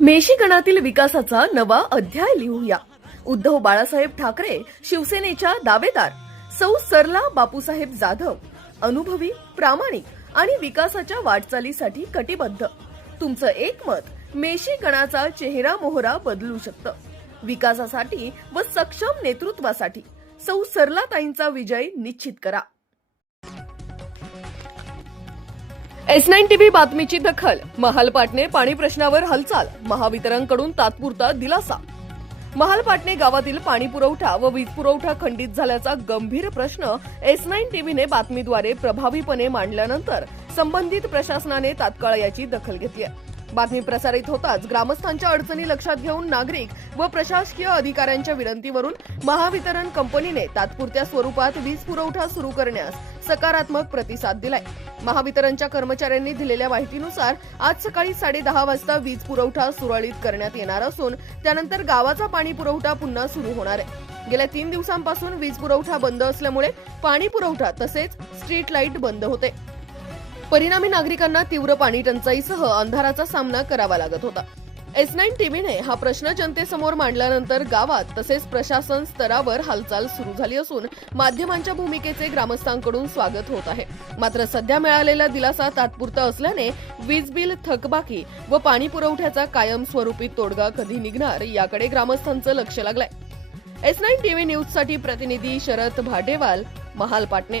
मेशिकणातील विकासाचा नवा अध्याय लिहूया. उद्धव बाळासाहेब ठाकरे शिवसेनेच्या दावेदार सौ सरला बापूसाहेब जाधव अनुभवी प्रामाणिक आणि विकासाच्या वाटचालीसाठी कटिबद्ध. तुमचं एक मत मेशी गणाचा चेहरा मोहरा बदलू शकतं. विकासासाठी व सक्षम नेतृत्वासाठी सौ सरलाताईंचा विजय निश्चित करा. एस नाईन टीव्ही बातमीची दखल. महालपाटणे पाणी प्रश्नावर हालचाल. महावितरणकडून तात्पुरता दिलासा. महालपाटणे गावातील पाणी पुरवठा व वीज पुरवठा खंडित झाल्याचा गंभीर प्रश्न एस नाईन टीव्हीने बातमीद्वारे प्रभावीपणे मांडल्यानंतर संबंधित प्रशासनाने तात्काळ याची दखल घेतली आहे. बातमी प्रसारित होताच ग्रामस्थांच्या अडचणी लक्षात घेऊन नागरिक व प्रशासकीय अधिकाऱ्यांच्या विनंतीवरून महावितरण कंपनीने तात्पुरत्या स्वरूपात वीज पुरवठा सुरू करण्यास सकारात्मक प्रतिसाद दिलाय. महावितरणच्या कर्मचाऱ्यांनी दिलेल्या माहितीनुसार आज सकाळी साडेदहा वाजता वीज पुरवठा सुरळीत करण्यात येणार असून त्यानंतर गावाचा पाणी पुरवठा पुन्हा सुरू होणार आहे. गेल्या तीन दिवसांपासून वीज पुरवठा बंद असल्यामुळे पाणी पुरवठा तसेच स्ट्रीट लाइट बंद होते. परिणामी नागरिकांना तीव्र पाणी टंचाईसह अंधाराचा सामना करावा लागत होता. एस नाईन टीव्हीने हा प्रश्न जनतेसमोर मांडल्यानंतर गावात तसेच प्रशासन स्तरावर हालचाल सुरू झाली असून माध्यमांच्या भूमिकेचे ग्रामस्थांकडून स्वागत होत आहे. मात्र सध्या मिळालेला दिलासा तात्पुरता असल्याने वीज बिल थकबाकी व पाणी पुरवठ्याचा कायमस्वरूपी तोडगा कधी निघणार याकडे ग्रामस्थांचं लक्ष लागलंय. एस नाईन टीव्ही न्यूजसाठी प्रतिनिधी शरद भाटेवाल महाल पाटणे.